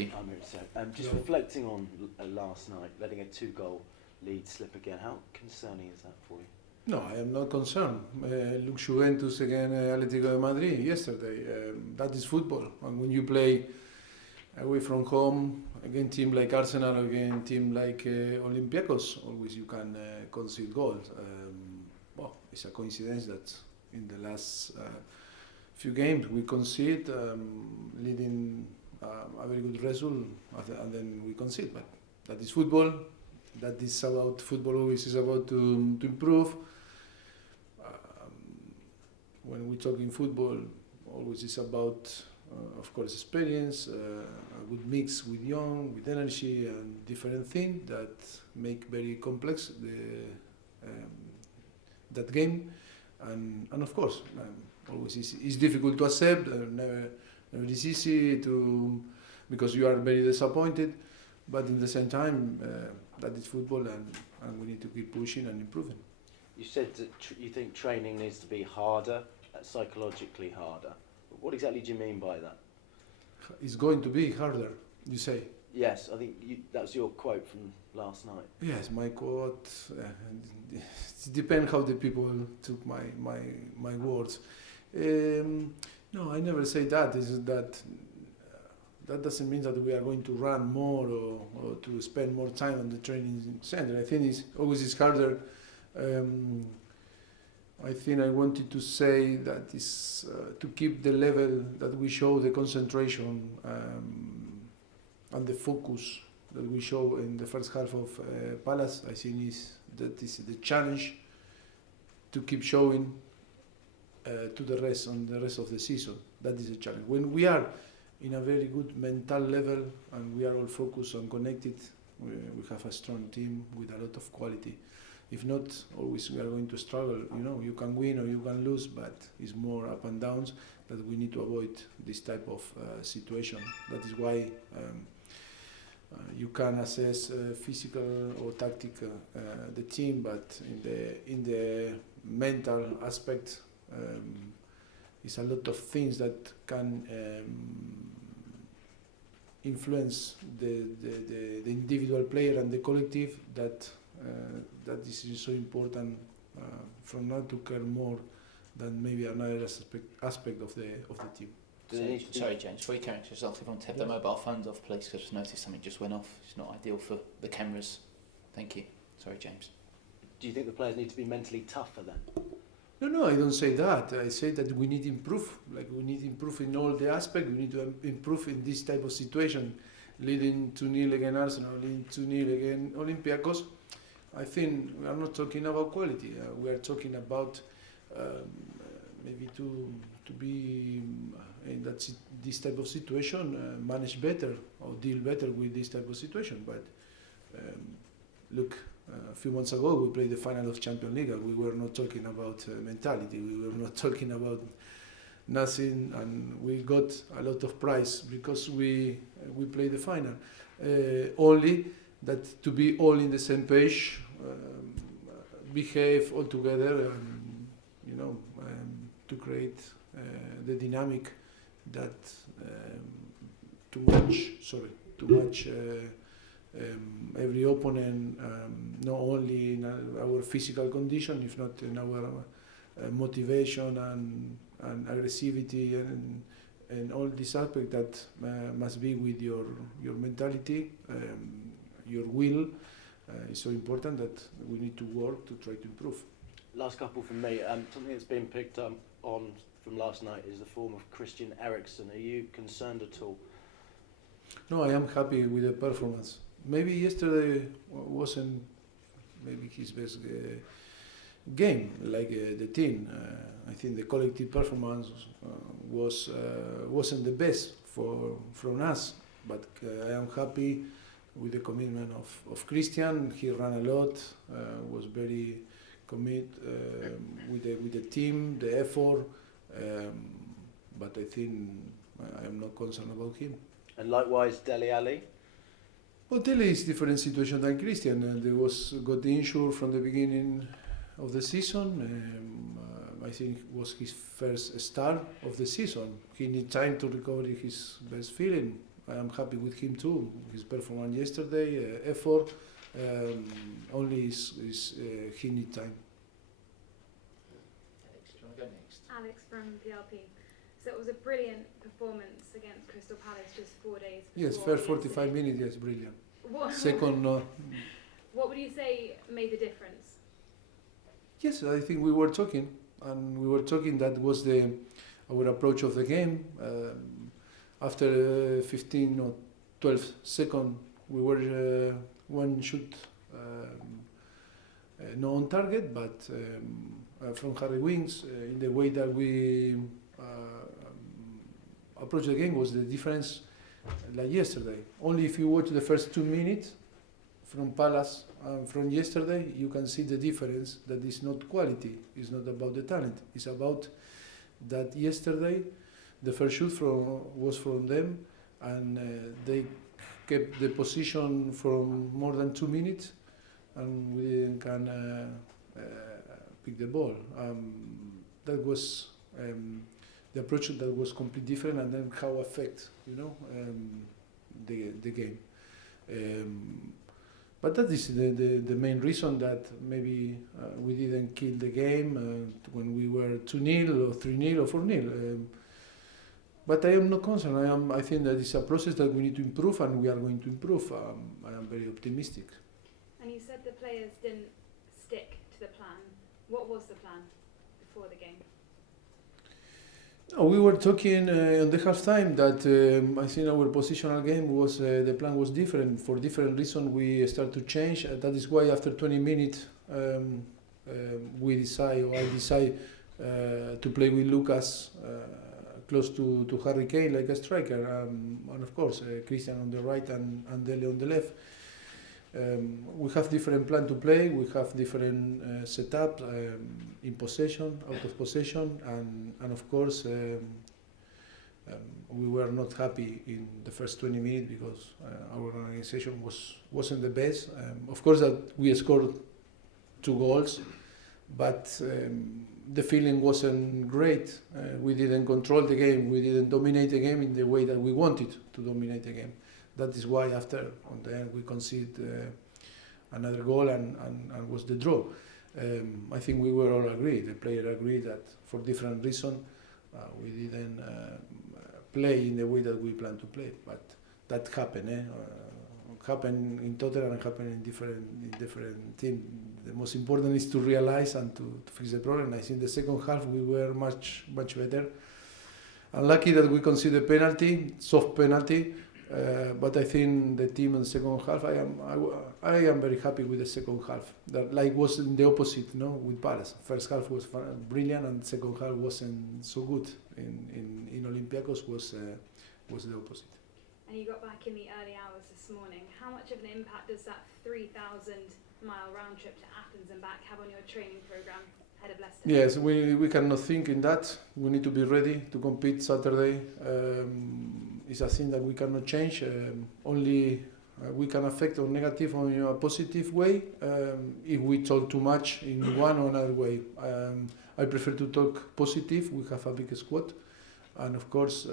I'm Mauricio. Just reflecting on last night, letting a two-goal lead slip again. How concerning is that for you? No, I am not concerned. Look, Juventus against Atletico de Madrid yesterday. That is football. And when you play away from home against team like Arsenal, against team like Olympiacos, always you can concede goals. Well, it's a coincidence that in the last few games we concede, leading a very good result, and then we concede. But that is football. That is about football. Always is about to improve. When we talk in football, always is about, of course, experience, a good mix with young, with energy, and different things that make very complex that game. And of course, always is difficult to accept. Never is easy to, because you are very disappointed. But in the same time, that is football, and we need to keep pushing and improving. You said that you think training needs to be harder, psychologically harder. What exactly do you mean by that? It's going to be harder, you say? Yes, I think that was your quote from last night. Yes, my quote. It depends how the people took my words. No, I never say that. Is that doesn't mean that we are going to run more or to spend more time on the training center. I think it's always harder. I think I wanted to say that is to keep the level that we show, the concentration and the focus that we show in the first half of Palace. I think that is the challenge to keep showing to the rest of the season. That is a challenge. When we are in a very good mental level and we are all focused and connected, we have a strong team with a lot of quality. If not, always we are going to struggle. You know, you can win or you can lose, but it's more up and downs that we need to avoid this type of situation. That is why you can assess physical or tactical the team, but in the mental aspect, it's a lot of things that can influence the individual player and the collective that this is so important from now to care more than maybe another aspect of the team. Sorry, James, before you carry on, just ask everyone to have their mobile phones off, please, because I've noticed something just went off. It's not ideal for the cameras. Thank you. Sorry, James. Do you think the players need to be mentally tougher then? No, I don't say that. I say that we need to improve. Like, we need to improve in all the aspects. We need to improve in this type of situation, leading 2-0 against Arsenal, leading 2-0 against Olympiacos. I think we are not talking about quality. We are talking about maybe to be in this type of situation, manage better or deal better with this type of situation. But look, a few months ago we played the final of Champions League. We were not talking about mentality. We were not talking about nothing, and we got a lot of prize because we played the final. Only that to be all in the same page, behave all together, to create the dynamic that to match every opponent, not only in our physical condition, if not in our motivation and aggressivity and all this aspect that must be with your mentality, your will. It's so important that we need to work to try to improve. Last couple from me. Something that's been picked up on from last night is the form of Christian Eriksen. Are you concerned at all? No, I am happy with the performance. Maybe yesterday wasn't maybe his best game, like the team. I think the collective performance wasn't the best from us, but I am happy with the commitment of Christian. He ran a lot, was very committed with the team, the effort, but I think I am not concerned about him. And likewise, Dele Alli? Well, Dele is a different situation than Christian. Got injured from the beginning of the season. I think it was his first start of the season. He needs time to recover his best feeling. I am happy with him too. His performance yesterday, effort. Only he need time. Alex, do you want to go next? Alex from PLP. So it was a brilliant performance against Crystal Palace just 4 days before. Yes, first 45 yesterday. minutes, yes, brilliant. What, Second, what would you say made the difference? yes, I think we were talking, and we were talking. That was our approach of the game. After 15 or 12 seconds, we were one shoot not on target, but from Harry Winks, in the way that we approached the game was the difference like yesterday. Only if you watch the first 2 minutes from Palace and from yesterday, you can see the difference. That is not quality, it's not about the talent, it's about that yesterday the first shoot was from them, and they kept the position for more than 2 minutes, and we didn't can pick the ball. That was the approach that was completely different, and then how affect the game. But that is the main reason that maybe we didn't kill the game when we were 2-0 or 3-0 or 4-0. But I am not concerned. I think that it's a process that we need to improve, and we are going to improve. I am very optimistic. And you said the players didn't stick to the plan. What was the plan before the game? No, we were talking on the halftime that I think our positional game was the plan was different. For different reasons, we start to change. That is why after 20 minutes, I decide to play with Lucas close to Harry Kane like a striker, and of course Christian on the right and Dele on the left. We have different plan to play. We have different setup in possession, out of possession, and of course we were not happy in the first 20 minutes because our organization wasn't the best. Of course that we scored 2 goals, but the feeling wasn't great. We didn't control the game. We didn't dominate the game in the way that we wanted to dominate the game. That is why after on the end we conceded another goal and was the draw. I think we were all agreed. The player agreed that for different reasons we didn't play in the way that we planned to play. But that happened. Happened in Tottenham and happened in different teams. The most important is to realize and to fix the problem. I think the second half we were much better. Unlucky that we conceded penalty, soft penalty. But I think the team in the second half, I am very happy with the second half. That like was in the opposite, with Palace. First half was brilliant, and second half wasn't so good. In Olympiacos was the opposite. And you got back in the early hours this morning. How much of an impact does that 3,000-mile round trip to Athens and back have on your training program ahead of Leicester? Yes, we cannot think in that. We need to be ready to compete Saturday. It's a thing that we cannot change. Only we can affect or negative or in a positive way if we talk too much in one or another way. I prefer to talk positive. We have a big squad, and of course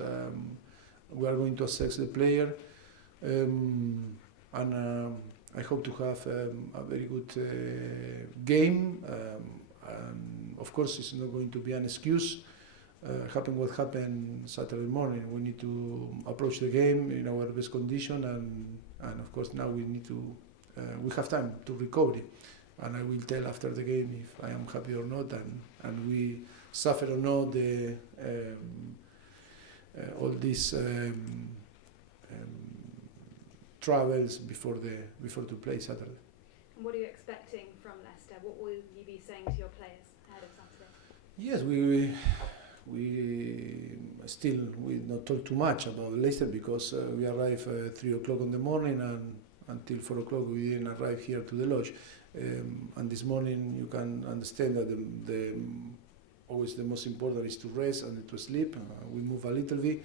we are going to assess the player, and I hope to have a very good game. And of course, it's not going to be an excuse. Happen what happened Saturday morning. We need to approach the game in our best condition, and of course now we need to we have time to recover it, and I will tell after the game if I am happy or not, and we suffer or not the all these travels before to play Saturday. And what are you expecting from Leicester? What will you be saying to your players ahead of Saturday? Yes, we not talk too much about Leicester because we arrived 3 o'clock in the morning, and until 4 o'clock we didn't arrive here to the lodge. And this morning you can understand that always the most important is to rest and to sleep. We move a little bit.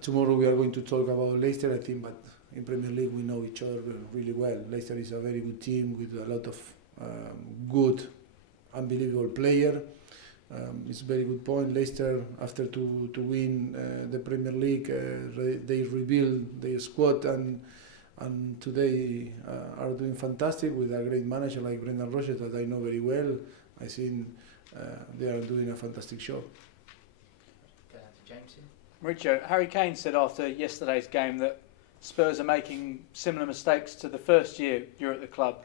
Tomorrow we are going to talk about Leicester, I think, but in Premier League we know each other really well. Leicester is a very good team with a lot of good, unbelievable player. It's a very good point. Leicester, after to win the Premier League, they rebuild their squad and today are doing fantastic with a great manager like Brendan Rodgers that I know very well. I think they are doing a fantastic job. Go down to James here. Mauricio, Harry Kane said after yesterday's game that Spurs are making similar mistakes to the first year you're at the club.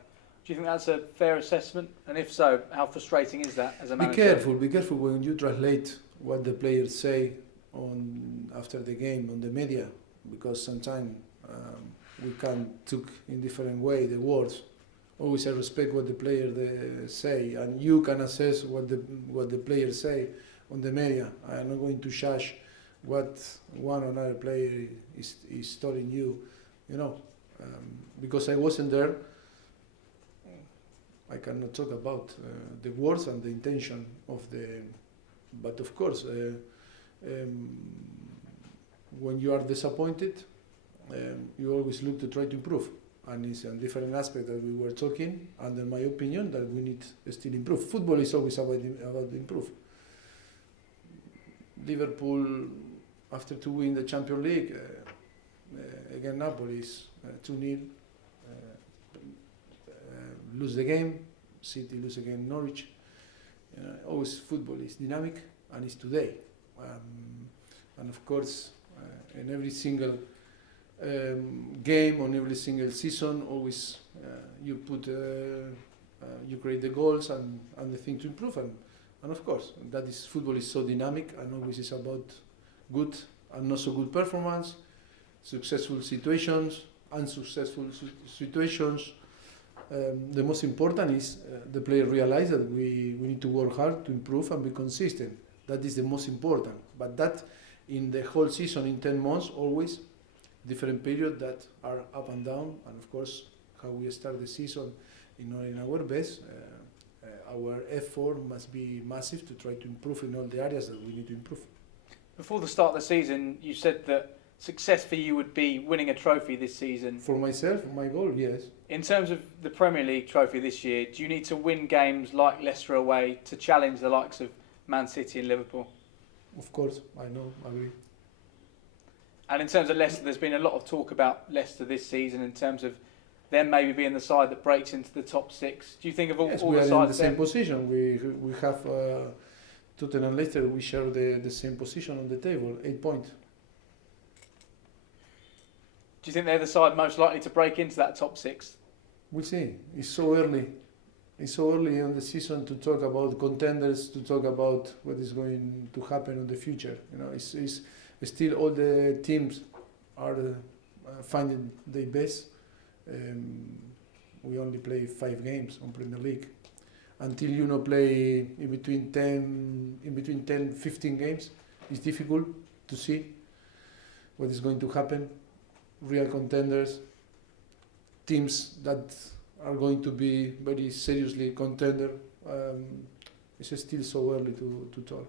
Do you think that's a fair assessment? And if so, how frustrating is that as a manager? Be careful when you translate what the players say on after the game on the media, because sometimes we can took in different way the words. Always I respect what the players they say, and you can assess what the players say on the media. I am not going to judge what one or another player is telling you, because I wasn't there. I cannot talk about the words and the intention of the. But of course, when you are disappointed, you always look to try to improve, and it's a different aspect that we were talking. And in my opinion, that we need still improve. Football is always about improve. Liverpool, after to win the Champions League, again Napoli is 2-0. Lose the game, City lose again Norwich. Always football is dynamic and it's today. And of course, in every single game, on every single season, always you create the goals and the thing to improve. And of course, football is so dynamic and always is about good and not so good performance, successful situations, unsuccessful situations. The most important is the player realize that we need to work hard to improve and be consistent. That is the most important. But that in the whole season, in 10 months, always different periods that are up and down. And of course, how we start the season in our best, our effort must be massive to try to improve in all the areas that we need to improve. Before the start of the season, you said that success for you would be winning a trophy this season. For myself, my goal, yes. In terms of the Premier League trophy this year, do you need to win games like Leicester away to challenge the likes of Man City and Liverpool? Of course, I know, I agree. And in terms of Leicester, there's been a lot of talk about Leicester this season in terms of them maybe being the side that breaks into the top six. Do you think of all, yes, all we the are sides in the same there? position. We have Tottenham and Leicester. We share the same position on the table, 8 points. Do you think they're the side most likely to break into that top six? We'll see. It's so early. It's so early in the season to talk about contenders, to talk about what is going to happen in the future. It's still all the teams are finding their best. We only play 5 games on Premier League. Until play in between 10, 15 games, it's difficult to see what is going to happen. Real contenders, teams that are going to be very seriously contender. It's still so early to talk.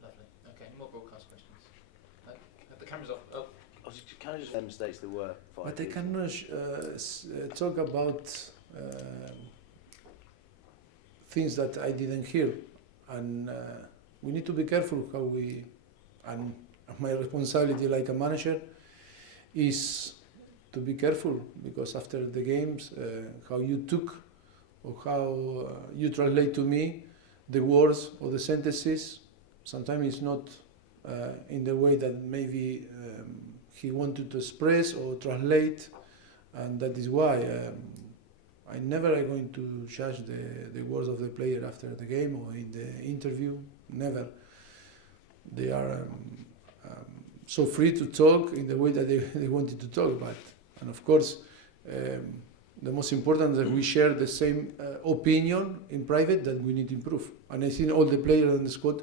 Lovely. Okay, more broadcast questions. The camera's off. Oh. Can I just say mistakes there were? But I cannot talk about things that I didn't hear, and we need to be careful how we. And my responsibility, like a manager, is to be careful, because after the games, how you took or how you translate to me the words or the sentences, sometimes it's not in the way that maybe he wanted to express or translate, and that is why I never am going to judge the words of the player after the game or in the interview, never. They are so free to talk in the way that they wanted to talk, and of course the most important is that we share the same opinion in private that we need to improve, and I think all the players in the squad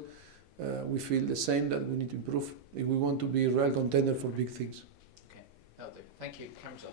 we feel the same, that we need to improve if we want to be a real contender for big things. Okay, that'll do. Thank you. Cameras off.